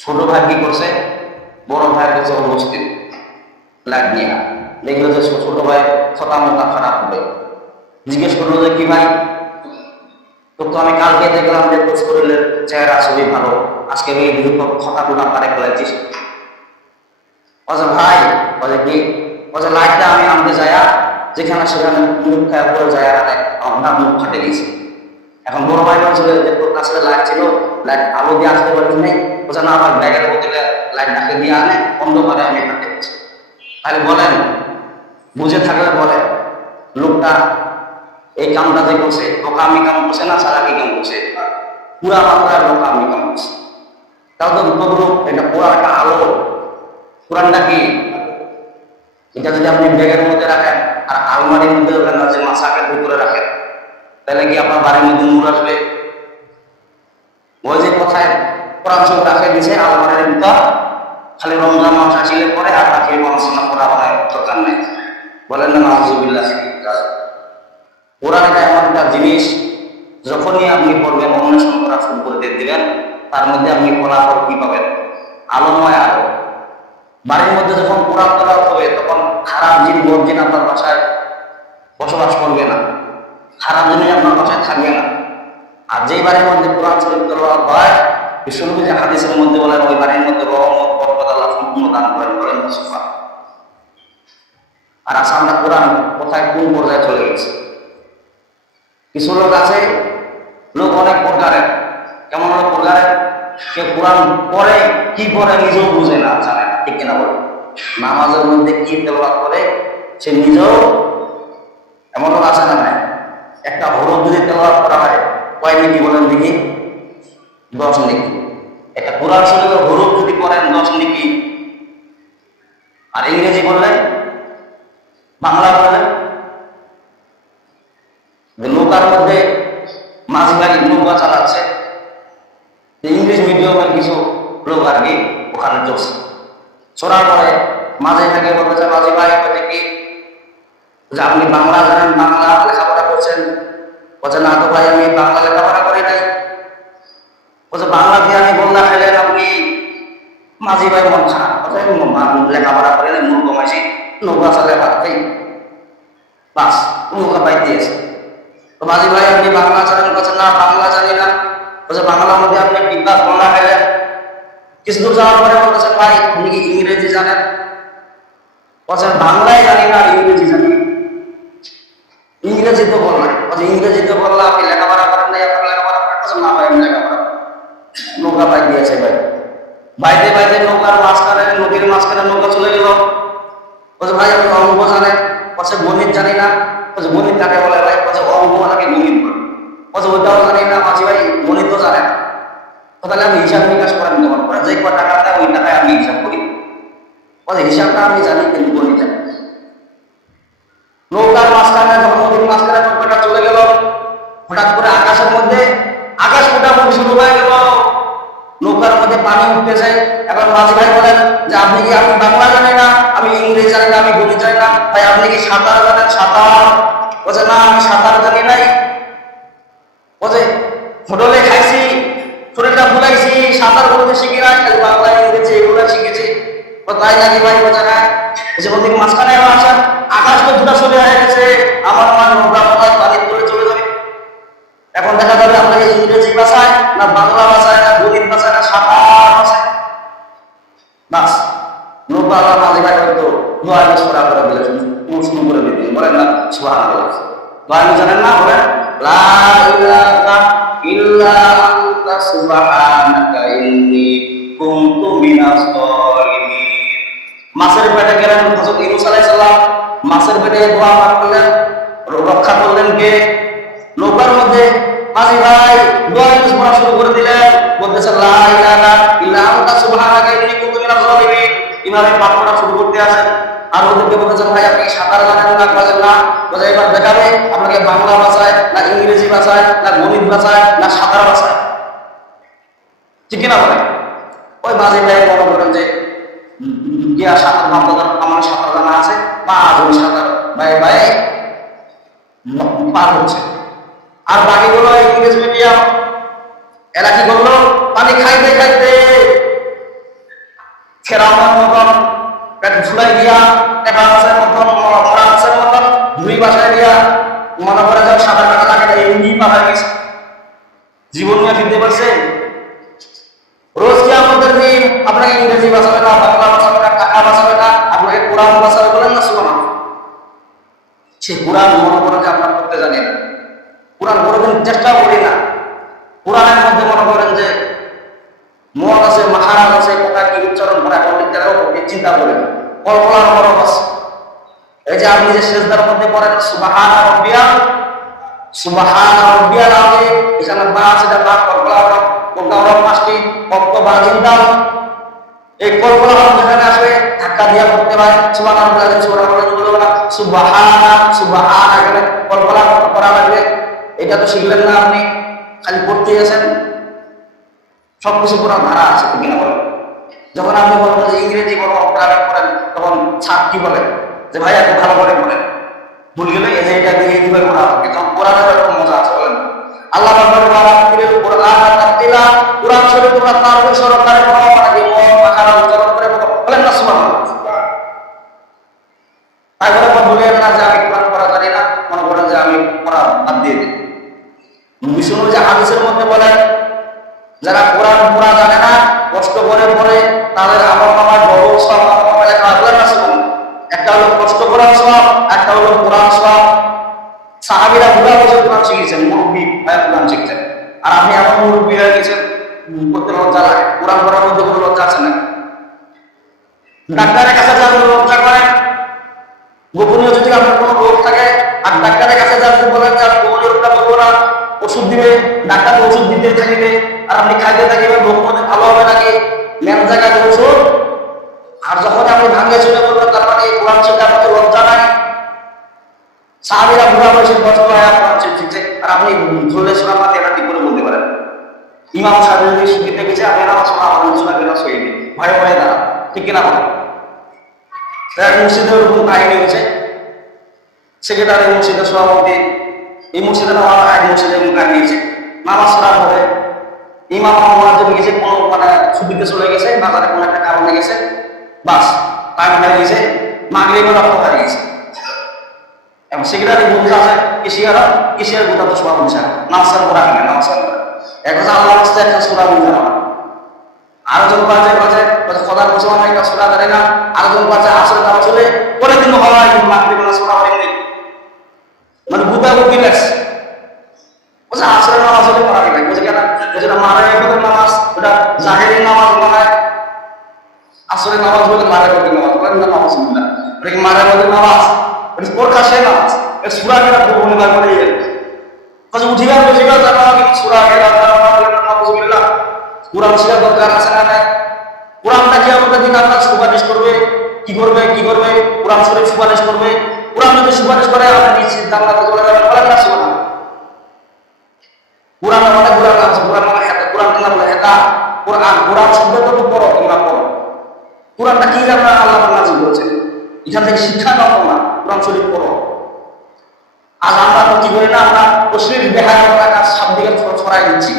ছোট ভাই কি করছে, বড় ভাইয়ের কাছে উপস্থিত লাইট নিয়ে দেখলো যে ছোট ভাই ছটা মোটা খারাপ হবে। জিজ্ঞেস করলো যে কি ভাই, তো আমি কালকে দেখলাম যে তোর শরীরের চেহারা খুবই ভালো, আজকে এই দ্রুত ছটা মোটা পারে ফেলাইছিস। ভাই কি লাইটটা আমি আনতে যাইয়া যেখানে সেখানে মুখ খায় পরে যায় আমার মুখ ফাটে গেছে। এখন বড় ভাই বলছিল যে তোর কাছে লাইট ছিল, লাইট আলো দিয়ে আসতে পারিস নাই, বলছে না আমার ব্যাগের মধ্যে লাইট ডাকে দিয়ে আনে অন্ধকারে আমি ফাটে গেছি। তাহলে বলেন, বুঝে থাকলে বলেন লোকটা এই কামটা যে করছে লোকামি কাম করছে না সারাকি কাম করছে? পুরা মাত্রায় লোকামি কাম করছে। তাও তো তদ্রুপ এটা পুরা একটা আলো। কোরআনটা কি? এটা যদি আপনি ব্যাগের মধ্যে রাখেন আর আলমারির মধ্যে যে মাসাকের ভিতরে রাখেন, তাহলে কি আপনার বাড়ির মধ্যে নূর আসবে? ওই যে কথায় কোরআন শরীফ রাখে দিছে আলমারির ভিতর, খালি রমজান মাস আসলে পরে আর বাকি পড়াশোনা করা হয় দরকার নেই। বলেন না নাউজুবিল্লাহ। কোরআন এটা এমন একটা জিনিস, যখনই আপনি পড়বেন অন্বেষণ করা শুরু করে দিবেন, তার মধ্যে আপনি ফলাফল কি পাবেন? আলোময় আলো। বাড়ির মধ্যে যখন কোরআন তেলাওয়াত হবে তখন খারাপ জিন বর্জিন আপনার বাসায় বসবাস করবে না, খারাপ জিনিস আপনার বাসায় থাকবে না। আর যেই বাড়ির মধ্যে কোরআন শরীফ তেলাওয়াত হয়, বিশ্বনবী যে হাদিসের মধ্যে বলেন ওই বাড়ির মধ্যে রহমত বরকত আল্লাহ সম্পূর্ণ দান করেন। আর আচ্ছা, আমরা কোরআন কোথায় কোন পর্যায়ে চলে গেছে? কিছু লোক আছে, লোক অনেক প্রকারের। কেমন অনেক প্রকারের? কেউ কোরআন পড়ে কি পড়ে নিজেও বুঝে না, জানে না, ঠিক কিনা বলে? নামাজের মধ্যে কি তেলাওয়াত করে সে নিজেও, এমন লোক আছে না? নাই? একটা হরফ যদি তেলাওয়াত করা হয় কয় নেকি বলেন দেখি? 10 নেকি। একটা কোরআন শরীফের হরফ যদি করেন 10 নেকি। আর ইংরেজি বললেন, বাংলা বললেন, নৌকার মধ্যে মাঝি ভাই নৌকা চালাচ্ছে, ইংলিশ মিডিয়ামের কিছু লোক আর কি ওখানে চলছে। চড়ার পরে মাঝে ভাগে বলতেছে, মাঝি ভাই কি যে আপনি বাংলা জানেন, বাংলা লেখাপড়া করছেন? বলছে না তো ভাই আমি বাংলা লেখাপড়া করি নাই। বলছে বাংলা দিয়ে আমি বন্যা খেলেন আপনি? মাঝি ভাই মন খারাপ, লেখাপড়া করে নাই, মূর্খ মাসি, নৌকা চালে ভাত খাই, বাস নৌকা পাই দিয়েছে। তো মাঝি ভাই আপনি বাংলা জানেন? বলছে না বাংলা জানি না। বলছে বাংলার মধ্যে আপনি বিদ্যাস বন্যা খেলেন? কিছু দূর যাওয়ার পরে বলতেছে ভাই আপনি কি ইংরেজি জানেন? বলছে বাংলায় জানি না, ইংরেজি জানি। ইংরেজি তো বললেন, বলছে ইংরেজি তো বললাম আপনি লেখাপড়া করেন নাই, আপনার লেখাপড়া করেন? না ভাই আমি লেখাপড়া। নৌকা পাই দিয়েছে ভাই, বাইতে বাইতে নৌকার মাঝখানে, নদীর মাঝখানে নৌকা চলে গেল। বলছে ভাই আপনি অঙ্ক জানেন? বলছে গণিত জানি না। বলছে গণিত কাকে বলে ভাই? বলছে অঙ্ক নাকি গণিত বলে। বলছে ওইটাও জানি না। মাঝি ভাই গণিত তো জানেন, তাহলে আমি হিসাব নিকাশ করেন কেমন করে? যে কয় টাকা দেয় ওই টাকায় আমি হিসাব করি। বলছে হিসাবটা আমি জানি কিন্তু গণিত জানি। নৌকার মাঝখানে, নদীর মাঝখানে নৌকাটা চলে গেল, হঠাৎ করে আকাশের মধ্যে আকাশ মোটামুটি শুরু হয়ে গেল, নৌকার মধ্যে পানি উঠতেছে। এখন মাঝি ভাই বলেন যে আপনি কি, আমি বাংলা জানি না, আমি ইংরেজি জানি না, আমি গণিত জানি না, ভাই আপনি কি সাঁতার জানেন? সাঁতার? বলছে না আমি সাঁতার জানি নাই। বলছে হোটেলে খাইছি, শরীরটা ভুলাইছি, সাঁতার করতে শিখি না, খালি বাংলা ইংরেজি এগুলো শিখেছি। তাই নাকি ভাই? বলছে হ্যাঁ। বলছে ওদিকে মাঝখানে এবার আসেন, আকাশ তো দুটা সরে হয়ে গেছে, আমার মা নৌকা মাথায় পানির তলে চলে যাবে। এখন দেখা যাবে আপনাকে ইংরেজি ভাষায় না বাংলা ভাষায় না গণিত ভাষায় না সাঁতার ভাষায়, বাস নৌকা আল্লাহ মাঝি ভাই হয়তো দোয়া করা করে দিলে শুরু করে দিতেন। বলেন না সুবহানাল্লাহ। দোয়া জানেন না? বলেন লা ইলাহা ইল্লা আনতা সুবহানাকা ইন্নী কুনতু মিনাজ জালিমিন। মাছের পেটে গেলেন হযরত ইউনূস আলাইহিস সালাম, মাছের পেটে দোয়া করলেন, রক্ষা করলেন কে? নৌকার মধ্যে মাঝি ভাই দোয়া পড়া শুরু করে দিলেন, বলতেছে লা ইলাহা ইল্লা আনতা সুবহানাকা ইন্নী কুনতু মিনাজ জালিমিন। ইমামে পাঠ করা শুরু করতে আছেন, আর ওদেরকে বলতেছেন ভাই আপনি সাঁতার জানেন না? বলেন না। বলে এবার দেখাবে আপনাকে বাংলা ভাষায় না ইংরেজি ভাষায় না গণিত ভাষায় না সাঁতার ভাষায়, ঠিক কিনা বলে? ওই মাঝি ভাই মনে করেন যে গিয়া সাঁতার ভাবতে আমার সাঁতার জানা আছে, বা ওই সাঁতার ভাই ভাই পার হচ্ছে। আর বাকিগুলো ইংরেজ মিডিয়াম, এরা কি করলো? পানি খাইতে খাইতে ফেরাউনের মতন পেট ঝুলাই দিয়া, টেপা মাছের মতন, মরা মাছের মতন ধুই বাসায় দিয়া মনে করে যাও সাঁতার কাটা লাগে না, এমনি পাওয়া গেছে। জীবন নিয়ে ফিরতে পারছে? রোজ কি আমাদের দিন আপনাকে ইংরেজি বাঁচাবে না, বাংলা বাঁচাবে না, টাকা বাঁচাবে না, আপনাকে কোরআন বাঁচাবে বলেন না সুবহানাল্লাহ। সে কোরআন মনে করে যে আপনার করতে জানি না, কোরআন কোনোদিন চেষ্টাও করি না। কোরআনের মধ্যে মনে করেন যে মত আছে, মাহারাজ আছে, কথা কি উচ্চারণ করা পণ্ডিতদেরও চিন্তা করেন, কল্পনার বরফ আছে। এই যে আপনি যে সেজদার মধ্যে পড়েন সুবহান রাব্বিয়াল, সুবহান রাব্বিয়াল আযীম, এখানে বা আছে, এটা বা কল্পনা পাঁচটি কত বাজিন্দাল, এই কল্পনা যেখানে আসবে ধাক্কা দিয়া করতে হয় সুবহান রাব্বিয়াল আযীম, সুবহান সুবহান, এখানে কল্পনা করা লাগবে। এটা তো শিখলেন না আপনি, খালি পড়তেই আছেন। সবকিছু পুরো ধারা আছে, ঠিক না বলেন? যখন আপনি বলবেন যে ইংরেজি বড় অগ্রাহ্য করেন, তখন ছাত্র কি বলেন যে ভাই এত ভালো করে বলেন, ভুল গেলে এই যে এটা দিয়ে দিবে পড়া হবে। তখন কোরআনের একটা মজা আছে, বলেন আল্লাহ পাক বলেন কোরআন তারতিলা, কোরআন শরীফ তোমরা তারবির সহকারে পড়ো, মানে মন মাখারা উচ্চারণ করে পড়ো, বলেন না সুবহানাল্লাহ। তারপরে বলেন না যে আমি কোরআন পড়া জানি না, মনে করেন যে আমি পড়া বাদ দিয়ে দিই। বিষ্ণু যে হাদিসের মধ্যে বলেন যারা কোরআন পড়া জানে না, কষ্ট করে পড়ে, তাদের আমল নামায় ডবল সওয়াব আমল লেখা হয়, বলেন না সুবহানাল্লাহ। একটা হলো কষ্ট করার সওয়াব, একটা হলো কোরআন সওয়াব। সাহাবীরা বুড়া বছর কোরআন শিখেছেন, মুরব্বী হয়ে কোরআন শিখছেন, আর আপনি এমন মুরব্বী হয়ে গেছেন করতে লজ্জা লাগে। কোরআন পড়ার মধ্যে কোনো লজ্জা আছে না? ডাক্তারের কাছে যান, লজ্জা করেন। গোপনীয় যদি আপনার কোনো রোগ থাকে আর ডাক্তারের কাছে যান, বলেন যে গোপনীয় রোগটা বলবো না, ওষুধ দিবে, ডাক্তার ওষুধ দিতে থাকিবে আর আপনি খাইতে থাকিবেন, রোগ মধ্যে ভালো হবে নাকি মেন জায়গায় ওষুধ। আর যখন আপনি ভাঙে চলে বলবেন তার মানে কোরআন শিখতে আপনাদের লজ্জা নাই। সাহাবীরা বুড়া বয়সে কষ্ট হয় কোরআন শিখছে, আর আপনি ধরলে শোনা মাতে এটা কি করে বলতে পারেন? ইমাম সাহেব যদি শিখিতে গেছে, আপনি নামাজ শোনা আমাদের শোনা কেন সই দিন, ভয়ে ভয়ে দাঁড়া, ঠিক কিনা বলেন? মসজিদের ওরকম কাহিনী হয়েছে, সেক্রেটারি মসজিদের সভাপতি, এই মসজিদে নামাজ আগে মসজিদে কাহিনী হয়েছে, নামাজ পড়ার পরে ইমাম আমার জন্য গেছে, কোনো মানে ছুটিতে চলে গেছে, বাজারে কোনো একটা কারণে গেছে, বাস টাইম হয়ে গেছে, মাগরিবের রক্ত হয়ে গেছে। এবং সেক্রেটারি বলতে আছে কিসিয়ার গোটা তো সভা বলছে নামাজের পড়া কিনা নামাজের এক কথা আল্লাহ রাস্তায় একটা সূরা বলতে না, আরো জন বাজে খোদার মুসলমান একটা সূরা জানে না, আরো জন বাজে আসলে নামাজ চলে পরে দিন হয় মাগরিবের সূরা হয়নি, মানে বুতাবুকি লেস বলছে আসরের নামাজ হলে পড়া কিনা, বলছে কেন, বলছে না মারাইফতের নামাজ, ওটা জাহেরি নামাজ মনে হয়, আসরের নামাজ বলে মারাইফতের নামাজ বলেন না, নামাজ বুঝলা ওটা কি মারাইফতের নামাজ, ওটা পরকাশে নামাজ, এর সূরা কেনা গোপনে বার করে গেল, কাজে উঠিবার বসিবার জানা কিন্তু সূরা কেনা নামাজ বুঝলা। কোরআন শিখার দরকার আছে না নাই? কোরআনটা কি আমাদের দিন আপনার সুপারিশ করবে, কি করবে কি করবে, কোরআন শরীফ সুপারিশ করবে, কোরআন যদি সুপারিশ করে আপনি নিশ্চিত জান্নাতে চলে যাবেন, বলেন না সুবহানাল্লাহ। কোরআন মানে কোরআন আছে, কোরআন মানে এটা, কোরআন না বলে এটা, কোরআন কোরআন শব্দটা তো পড়ো, তোমরা পড়ো। কোরআনটা কি আমরা আল্লাহ নাযিল করেছেন, এখান থেকে শিক্ষা নাও তোমরা, কোরআন শরীফ পড়ো। আজ আমরা কি করি না, আমরা অশ্লীল বেহায়া কাজ সব দিকে ছড়াই দিচ্ছি,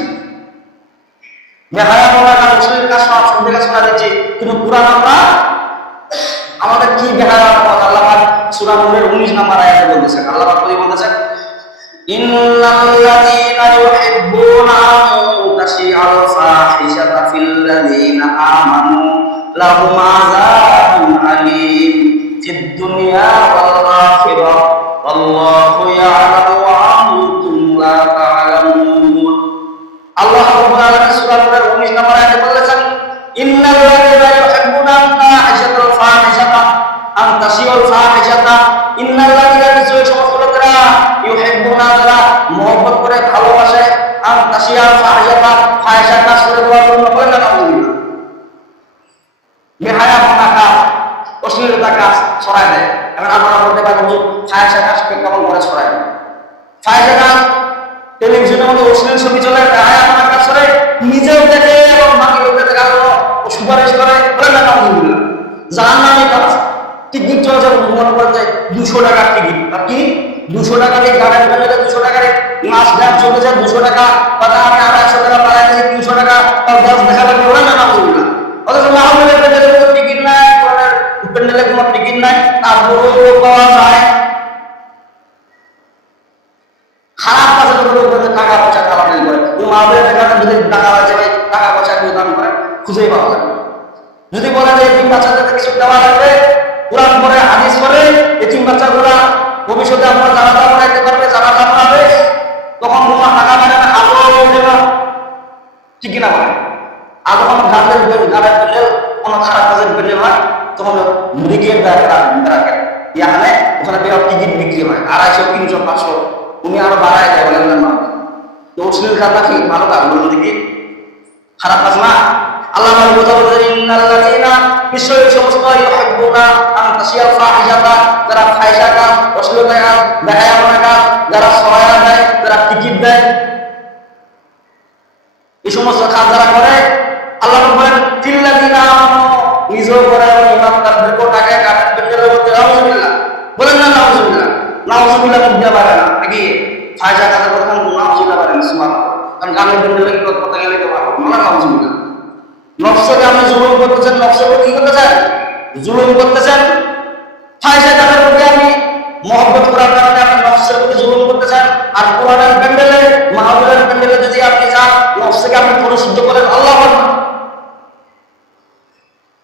বেহায়া কাজ অশ্লীল কাজ সব দিকে ছড়াই দিচ্ছি, কিন্তু কোরআন আমরা আমাদের কি বেহায়া কথা আল্লাহ সূরা নূরের 19 নম্বর আয়াতে বলতেছেন, আল্লাহ পাক বলতেছেন ইন্নাল্লাযীনা ইউহিব্বুনা আন তাশিআল ফাহিশাতা ফিল্লাযীনা আমানু লাহুম আযাবুন আলীম ফিদ দুনিয়া ওয়াল আখিরাহ আল্লাহু ইয়ালামু ওয়া আনতুম লা তা'লামুন। আল্লাহ রাব্বুল আলামিন সূরা নূরের 19 নম্বর আয়াতে বলেছেন ইন্নাল্লাযীনা ইউহিব্বুনা আন তাশিআল ফাহিশাতা, ইন্নাল্লাযীনা নিশ্চয়ই সমস্ত লোকেরা ইউহিব্বুনা যারা মহব্বত করে ভালোবাসে, আন তাশিআল ফাহিশাতা ফাহিশা কাজ করে দেওয়ার জন্য, বলেন না নাউযুবিল্লাহ, বেহায়া কাজ অশ্লীলতা কাজ ছড়ায় দেয়। এখন আমরা বলতে পারি ফাহিশা কাজ কেমন করে ছড়ায় দেয়? ফাহিশা কাজ টেলিভিশনের মধ্যে অশ্লীল ছবি চলে, বেহায়া কাজ করে, নিজেও দেখে এবং বাকি লোকদের দেখার জন্য সুপারিশ করে, বলেন না নাউযুবিল্লাহ। জাহান্নামী কাজ, টিকিট চলে যাবে, মনে করেন যে 200 টাকার টিকিট, আর কি 200 টাকা দিয়ে গাড়ি চলে যায়, 200 টাকার মাস ড্যাম চলে যায় 200 টাকা, বা আমি 250 টাকা পাড়ায় 300 টাকা তার দশ দেখা লাগবে, বলেন না নাউযুবিল্লাহ। অথচ মাহমুদের টিকিট পয়সা দিয়ে দান করেন, খুঁজেই পাওয়া যাবে। যদি বলেন যে এতিম বাচ্চাদেরকে কিছু দেওয়া লাগবে, কোরআন পড়ে হাদিস পড়ে এতিম বাচ্চাগুলা ভবিষ্যতে আপনারা জানাজা পড়াইতে পারবে, জানাজা পড়াবে, তখন কোনো টাকা মানে না, আলো দেবে, ঠিক কিনা বলে? আর যখন গানের বেলে কোনো খারাপ কাজের বেলে হয়, তখন মৃগের রাখেন ইয়ানে ওখানে বেরোর টিকিট বিক্রি হয় 250, 300, 500, উনি আরো বাড়ায় দেয়, বলেন না? তো অশ্লীল কাজ নাকি ভালো কাজ? বলুন দেখি, খারাপ কাজ না? আল্লাহ কথা বলেন ইন্নাল্লাযীনা নিশ্চয়ই সমস্ত ইউহিব্বুনা আন তাশিয়াল ফাহিশাতা, যারা ফাহিশা কাজ, অশ্লীল কাজ, বেহায়াপনা কাজ, যারা সহায়তা দেয়, যারা টিকিট দেয়, এই সমস্ত কাজ যারা করে, আল্লাহ বলেন ফিল্লাযীনা নিজেও করে এবং ইমানদারদেরকেও টাকায় কাটেন বেঞ্জের মধ্যে। নাউযুবিল্লাহ, বলেন না নাউযুবিল্লাহ? নাউযুবিল্লাহ মুখ পারে না নাকি? ফায়দা কাজের কথা নাউযুবিল্লাহ পারেন, সুবহানাল্লাহ। কারণ গানের বেঞ্জের কথা গেলে তো পারবো না, নাউযুবিল্লাহ। নফসকে আপনি জুলুম করতেছেন, নফসের প্রতি কি করতেছেন? জুলুম করতেছেন। ফায়দা কাজের প্রতি আপনি মহব্বত করার কারণে আপনি নফসের প্রতি জুলুম করতেছেন। আর কোরআনের প্যান্ডেলে, মাহফিলের প্যান্ডেলে যদি আপনি যান, নফসকে আপনি পরিশুদ্ধ করেন, আল্লাহু আকবার,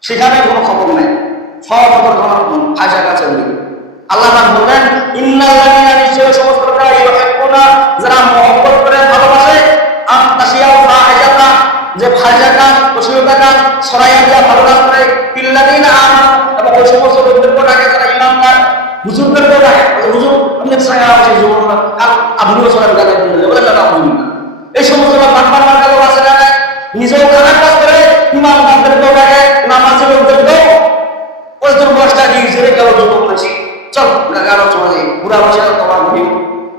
সেখানে কোনো খবর নেই, সব খবর ফায়দা কাজের দিকে। আল্লাহ বললেন ইন্নাল্লাযীনা নিশ্চয়ই সমস্ত লোকেরা ইউহিব্বুনা, যারা মহব্বত করে, ভালোবাসে, আন তাশিয়াল ফাহিশাতা, যে ফাহিশা কাজ, অশ্লীলতা কাজ সরাইয়া দিয়া ভালো কাজ করে, ফিল্লাযীনা আমানু, এবং ওই সমস্ত লোকদেরকে ডাকে যারা ঈমানদার, হুজুরদেরকে ডাকে, হুজুর আপনি ছায়া আছে জীবন আর আপনিও চলেন গালে বলেন না আপনি। এই সমস্ত লোক বারবার গালে বাসে ডাকে, নিজেও খারাপ কাজ করে, ঈমানদারদেরকেও ডাকে, নামাজি লোকদেরকেও। ওই তোর বয়সটা কি হিসেবে কেউ যুবক বলছি, চল গালো চলে যাই, বুড়া বসে তোমার ঘুরি।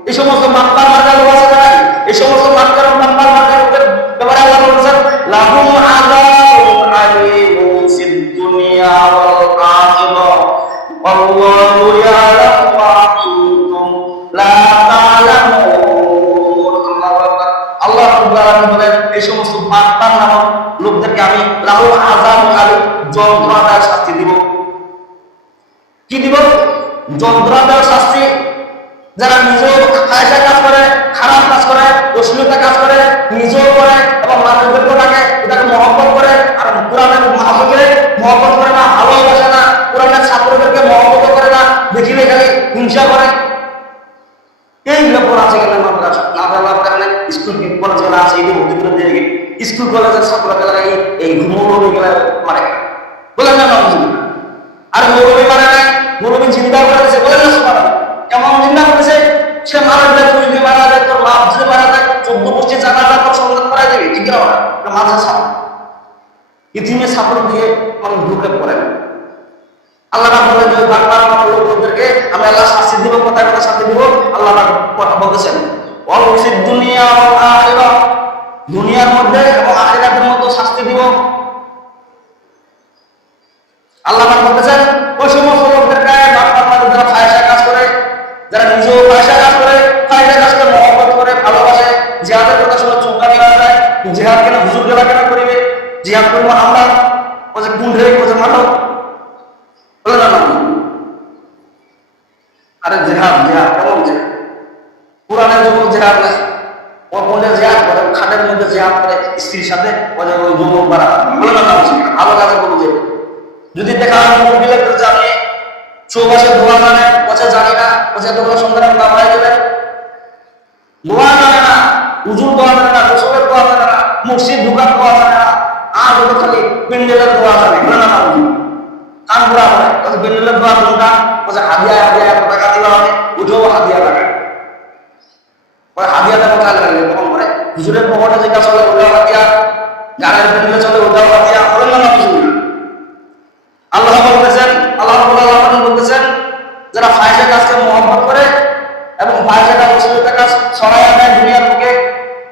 এই সমস্ত মাতবার মার্কালো বাসে ডাকে, এই সমস্ত মাতবার মার্কালো ব্যাপারে আল্লাহ বলেছেন লাহুম আযাবুন আলীমুন ফিদ দুনিয়া ওয়াল আখিরাহ ওয়াল্লাহু ইয়ালামু মা কুনতুম লা তা'লামুন। আল্লাহ রাব্বুল আলামিন বলেন এই সমস্ত মাতবার নামক লোকদেরকে আমি লাহুম আযাবুন আলীম, যন্ত্রণাদায়ক শাস্তি দিব। কি দিব? যন্ত্রণাদায়ক শাস্তি। যারা নিজেও ফাহিশা কাজ করে, খারাপ কাজ করে, অশ্লীলতা কাজ করে, নিজেও করে এবং মানুষদেরকেও ডাকে, এটাকে মহব্বত করে, আর কোরআনের মাহফিলে মহব্বত করে না, ভালোবাসে না, কোরআনের ছাত্রদেরকে মহব্বত করে না, দেখিলে খালি হিংসা করে। এই ব্যাপার আছে কেন মাদ্রাসা না দেওয়ার কারণে স্কুল কলেজ গুলো আছে, এই ভর্তি করে দিয়ে গেলে স্কুল কলেজের ছাত্ররা এই মৌলবী গুলা মারে, বলেন না? আর মৌলবী মারে না, মৌলবী চিন্তা করে দিয়েছে, বলেন না? সুবহানাল্লাহ, কেমন চিন্তা করেছে? সে মারা যায়, তুই যদি মারা যায়, তোর বাপ যদি মারা যায়, 14 গোষ্ঠী জানাজা তোর সন্ধান করা যাবে, ঠিক না? মাথা ছাড় ইতিমের ছাত্র দিয়ে মানুষ ঢুকে পড়ে। আল্লাহ বলেন যে বাংলার লোকদেরকে আমি আল্লাহ শাস্তি দিব, কোথায় কোথায় শাস্তি দিব আল্লাহ কথা বলতেছেন। ওয়াল ফিদ দুনিয়া ওয়াল আখিরাহ, দুনিয়ার মধ্যে এবং আখিরাতের মধ্যে শাস্তি দিব। আল্লাহ বলতেছেন ওই সমস্ত লোকদেরকে যারা ফাহিশা কাজ করে, যারা নিজেও ফাহিশা কাজ করে, ফাহিশা কাজ করে মহব্বত করে, ভালোবাসে, জিহাদের কথা শুনে চোখটা মেলা যায়, জিহাদ কেন হুজুর গেলা কেন করিবে, জিহাদ করবো আমরা, ও যে কুণ্ঠে, ও যে মাঠক, বলে না? আরে জিহাদ, জিহাদ কেমন জিহাদ? কোরআনের যুবক জিহাদ নাই, ও বলে জিহাদ করে, খাটের মধ্যে জিহাদ করে স্ত্রীর সাথে, ও যে ওই যুবক বাড়া, বলে না? ভালো কাজে বলবো যে যদি দেখা হয় মোবাইলে জানে, চৌবাসে ধোয়া জানে, ওছে জানি না, ওছে তো সন্তান নাম হয়ে গেলেন, ধোয়া জানে না, উজুর ধোয়া জানে না, গোসলের ধোয়া জানে না, মসজিদ ঢুকার ধোয়া জানে না, আর ওটা খালি পেন্ডেলের ধোয়া জানে, বলে না? কান ঘোরা হয়, পেন্ডেলের ধোয়া কোনটা? ওছে হাদিয়া, হাদিয়া টাকা দিবা হবে, উঠেও হাদিয়া লাগে, হাদিয়া দেবো কাল লাগে, তখন করে হুজুরের পকেটে যেটা চলে ওটাও হাদিয়া, গানের পেন্ডেলে চলে ওটাও হাদিয়া, বলে না? আল্লাহ বলতেছেন, আল্লাহ বলতেছেন যারা ফাহিশা কাজকে মহব্বত করে এবং ফাহিশা কাজ, অশ্লীলতা কাজ সরাইয়া দেয় দুনিয়ার বুকে,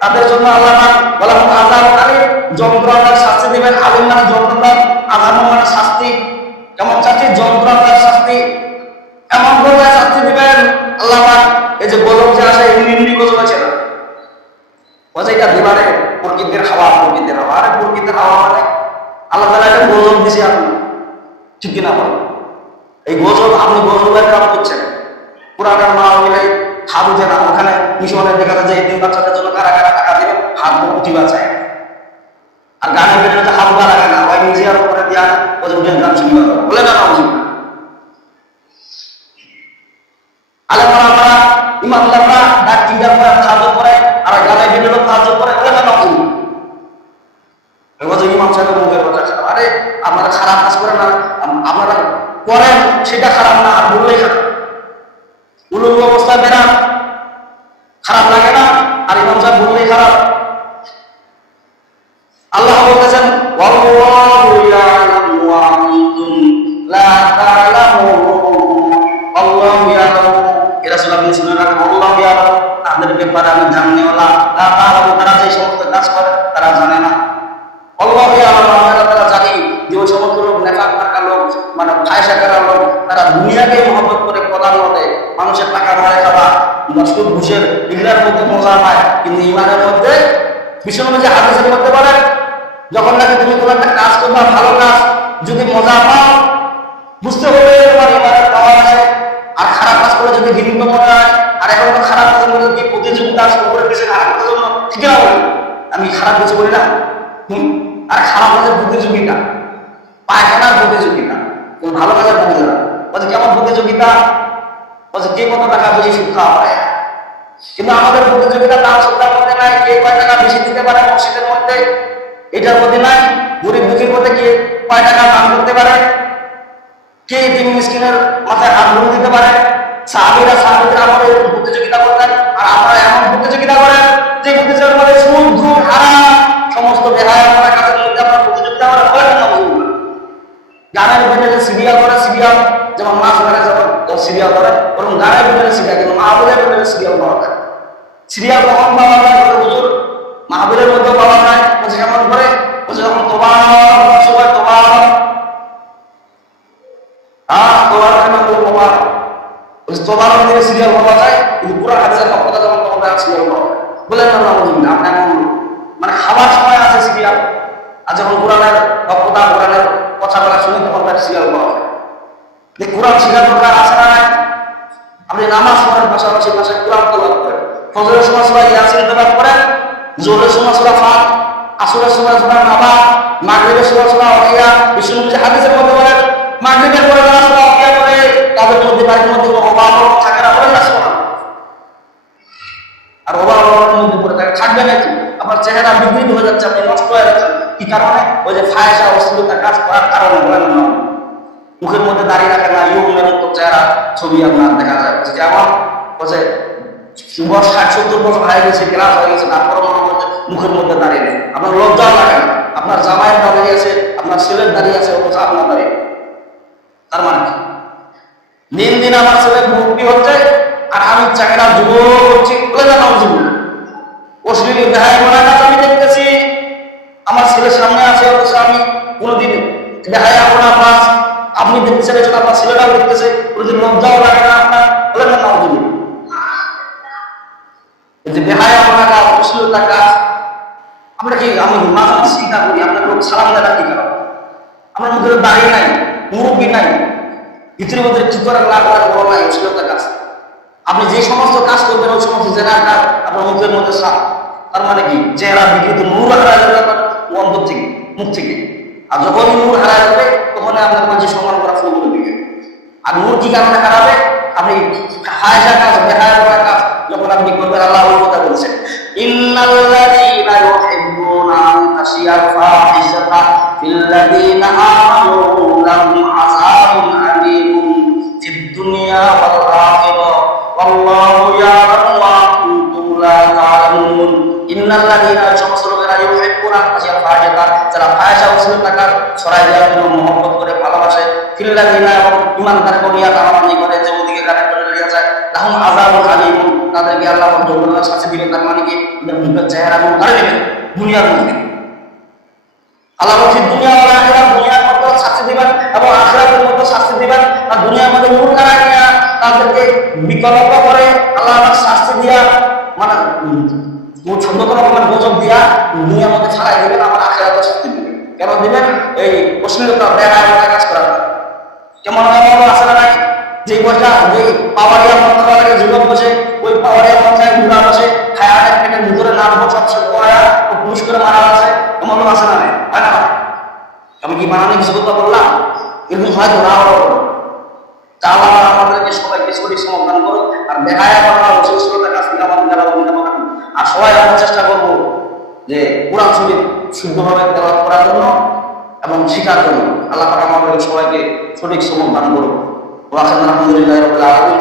তাদের জন্য আল্লাহ ওয়ালাহুম আযাবুন আলীম, যন্ত্রণাদায়ক শাস্তি দিবেন। আলীম মানে যন্ত্রণা, আযাব মানে শাস্তি। কেমন শাস্তি? যন্ত্রণাদায়ক শাস্তি, এমন ভাবে শাস্তি দিবেন আল্লাহ। এই যে গজব যে আসে, এমনি গজব আছে না, ও যে এটা দিবারে প্রকৃতির হাওয়া, প্রকৃতির হাওয়া, আরে প্রকৃতির হাওয়া মানে আল্লাহ তাআলা একটা গজব দিছে আপনি, ঠিক কিনা বল? এই গজব আপনি গজবের কাম করছেন। পুরাটার মা মিলে হাত উঠে না, ওখানে মিশনে দেখা যায় যে 3 বাচ্চাদের জন্য কারা কারা টাকা দেবে, হাত উঠি বাঁচায়। আর এখানে তো হালকা লাগে না, ওই নিজে আর করে দিয়া ওই যে গান শুনবে বলে না নাউজুবিল্লাহ। আলেমরা ইমামদাররা ডাক কিংবা করে তাহাজ্জুদ করে আর গালায় বিভিন্ন লোক তাহাজ্জুদ করে বলে না নাউজুবিল্লাহ। এবার ইমাম সাহেবের মুখের কথা খারাপ, আরে আপনারা খারাপ কাজ করেন না, আপনারা করেন সেটা খারাপ না, আর বললেই খারাপ। উলুল অবস্থায় বেরান খারাপ লাগে না, আর ইমাম সাহেব বললেই খারাপ। আল্লাহ বলতেছেন ওয়াল্লাহু ইয়ালামু ওয়া আনতুম লা তা'লামুন। আল্লাহু ইয়ালামু, এ রাসূল আপনি শুনে রাখেন, আল্লাহু ইয়ালামু, তাদের ব্যাপারে আমি জানেওয়ালা, লা তা'লামুন, তারা যে সমস্ত কাজ করে তারা জানে না। আল্লাহু ইয়ালামু, আমরা তারা জানি যে ওই সমস্ত লোক নেফাক থাকা লোক, মানে ফায়সা করা লোক, তারা দুনিয়াকে মহব্বত করে প্রধান মতে মানুষের টাকা মারে খাওয়া, সুদ ঘুষের এগুলোর মধ্যে মজা পায়, কিন্তু ইমানের মধ্যে বিশ্বনবী যে হাদিসের মধ্যে বলেন, যখন নাকি তুমি কোনো একটা কাজ করবা, ভালো কাজ, যদি মজা পাও বুঝতে হবে তোমার ইমানের পাওয়া আছে। আর খারাপ কাজ করে যদি ঘৃণিত মনে হয়, আর এখন তো খারাপ কাজের মধ্যে কি প্রতিযোগিতা শুরু করে দিয়েছে খারাপ কাজের জন্য, ঠিক না? আমি খারাপ কিছু বলি না, আর খারাপ কাজের প্রতিযোগিতা, পায়খানার প্রতিযোগিতা, কোন ভালো কাজের প্রতিযোগিতা, বলছে কেমন প্রতিযোগিতা, বলছে কে কত টাকা বেশি সুদ খাওয়া পায়। কিন্তু আমাদের প্রতিযোগিতা দান সত্তার মধ্যে নাই, কে কয় টাকা বেশি দিতে পারে মসজিদের মধ্যে, এটার মধ্যে নাই। গরিব দুঃখীর মধ্যে কে কয় টাকা দান করতে পারে, কে তিন মিসকিনের মাথায় হাত ধরে দিতে পারে। সাহাবীরা সাহাবীদের আমাদের প্রতিযোগিতা করতেন, আর আমরা এমন প্রতিযোগিতা করেন যে প্রতিযোগিতার মধ্যে সুদ ঘুষ হারাম সমস্ত বেহায়াপনা কাজের মধ্যে আমরা প্রতিযোগিতা করেন না। গানের ভিতরে সিরিয়াল করে, সিরিয়াল যেমন মাছ ধরে যেমন সিরিয়াল করে, ওরকম গানের ভিতরে সিরিয়াল, কিন্তু মাহবুবের ভিতরে সিরিয়াল পাওয়া যায়। সিরিয়াল কখন পাওয়া যায় হুজুর? মাহবুবের মধ্যে পাওয়া যায়। বলছে কেমন করে? বলছে যখন তোমার সবাই তোমার তোমার মধ্যে সিরিয়াল পাওয়া যায়, কিন্তু পুরো হাদিসের পক্ষটা যখন তোমাদের সিরিয়াল পাওয়া যায়। বলেন না নাউজুবিল্লাহ, আপনার মানে খাওয়ার সময় আছে সিরিয়াল, আর যখন কোরআনের বক্তব্য কোরআনের কথা বলা শুনে তখন তার সিরিয়াল পাওয়া যায়। কোরআন শিখার দরকার আছে না নাই? আপনি নামাজ পড়েন, পাশাপাশি পাশে কোরআন তেলাওয়াত করেন, ফজরের সময় সূরা ইয়াসিন তেলাওয়াত করেন, যোহরের সময় সূরা ফাত, আসরের সময় সূরা নাবা, মাগরিবের সময় সূরা ওয়াকিয়া। বিশ্বনবী যে হাদিসের মধ্যে বলেন, মাগরিবের পরে যারা সূরা ওয়াকিয়া করে তাদের মধ্যে বাড়ির মধ্যে অভাব থাকে না, বলেন না সুবহানাল্লাহ। আর অভাব মধ্যে পড়ে থাকবে নাকি? আপনার চেহারা বিকৃত হয়ে যাচ্ছে, আপনি নষ্ট হয়ে যাচ্ছেন। কি কারণে? ওই যে ফায়সা অশ্লীলতা কাজ করার কারণে। বলেন না, মুখের মধ্যে দাঁড়িয়ে রাখে না, ইউমের মতো চেহারা ছবি আপনার দেখা যায়। যেমন বলছে 60-70 বছর হয়ে গেছে, ক্লাস হয়ে গেছে, তারপর মুখের মধ্যে দাঁড়িয়ে নেই। আপনার লজ্জা লাগে না? আপনার জামাইয়ের দাঁড়িয়ে আছে, আপনার ছেলের দাঁড়িয়ে আছে, অথচ আপনার দাঁড়িয়ে। তার মানে কি? দিন দিন আমার ছেলে মুক্তি হচ্ছে আর আমি চাকরা যুব হচ্ছি, বলে না নাউজুবিল্লাহ। অশ্লীল বেহায়াপনা কাজ আমি দেখতেছি, আমার ছেলের সামনে আছে, অথচ আমি কোনোদিন বেহায়াপনা কাজ আপনি দেখতেছেন, আপনার ছেলেরাও দেখতেছে, কোনোদিন লজ্জাও লাগে না আপনার, বলে না নাউজুবিল্লাহ। যে বেহায়াপনা কাজ, অশ্লীলতা কাজ, আমরা কি আমি মাঝে মাঝে চিন্তা করি, আপনার লোক সালাম দেয় কি কারণ? আমার মধ্যে দাঁড়িয়ে নাই, মুরব্বী নাই, ভিতরে মধ্যে কি করার না করার বড় নাই, অশ্লীলতা কাজ। আপনি যে সমস্ত কাজ করবেন ওই সমস্ত জেনার কাজ আপনার মুখের মধ্যে সাপ। তার মানে কি? চেহারা বিকৃত, নূর হারায় যাবে আপনার অন্তর থেকে, মুখ থেকে। আর যখনই নূর হারায় যাবে তখন আপনার মাঝে সম্মান করা শুরু করে দিবে। আর নূর কি কারণে হারাবে? আপনি ফায়সা কাজ, বেহায়াপনা কাজ যখন আপনি করবেন, আল্লাহ ওই কথা বলছেন, ইন্নাল্লাযীনা ইউহিব্বুনা আন তাশিয়াল ফাহিশাতা ফিল্লাযীনা আমানু লাহুম আযাবুন আলীমুন ফিদ দুনিয়া ওয়াল আখিরাহ ওয়াল্লাহু ইয়ালামু ওয়া আনতুম লা তা'লামুন। ইন্নাল্লাযীনা, সমস্ত লোকেরা, ইউহিব্বুনা আন তাশিয়াল ফাহিশাতা, যারা ফায়সা অশ্লীলতা কাজ ছড়ায় দেওয়ার জন্য মহব্বত করে, ভালোবাসে, ফিল্লাযীনা, এবং ঈমানদার করিয়া তামান্নি করে যে ওদিকে গানে করে নিয়ে যায়, লাহুম আযাবুন আলীমুন, তাদেরকে আল্লাহ যন্ত্রণার শাস্তি দিবেন। তার মানে কি? মুখের চেহারা গুলো ধরে নেবেন দুনিয়ার মধ্যে। আল্লাহ বলছেন দুনিয়া ওয়াল আখিরাহ, দুনিয়ার মধ্যে শাস্তি দিবেন এবং আখিরাতের মধ্যে শাস্তি দিবেন। আর দুনিয়ার মধ্যে নূর হারায় নিয়া তাদেরকে বিকল্প করে আল্লাহ শাস্তি দিয়া, মানে ছোট রকমের গজব দিয়া দুনিয়ার মধ্যে ছাড়াই দিবেন, আমার আখিরাতে শাস্তি দিবেন। কেন দিবেন? এই অশ্লীলতা বেহায়াপনা কাজ করার। কেমন এমন আছে না নাই? যে বসা, যে পাওয়ারিয়া মদ খাওয়া লাগে, যুবক বসে ওই পাওয়ারিয়া মদ খায়, বুড়া বসে খায়, পেটের ভিতরে না সবসময় পুরুষ করে মারা আছে, এমন আছে না নাই? হয় না? যদি হয়তো না হলো, তা আল্লাহ আমাদেরকে সবাইকে সঠিক সমাধান করো। আর বেহায়া বাংলা অসুস্থতার কাছ থেকে আমাদের আর সবাই আমরা চেষ্টা করবো যে কোরআন শরীফ শুদ্ধভাবে তেলাওয়াত করার জন্য এবং শিখার জন্য। আল্লাহ পাক আমাদের সবাইকে সঠিক সমাধান করুন। ওয়া আলহামদুলিল্লাহি রাব্বিল আলামিন।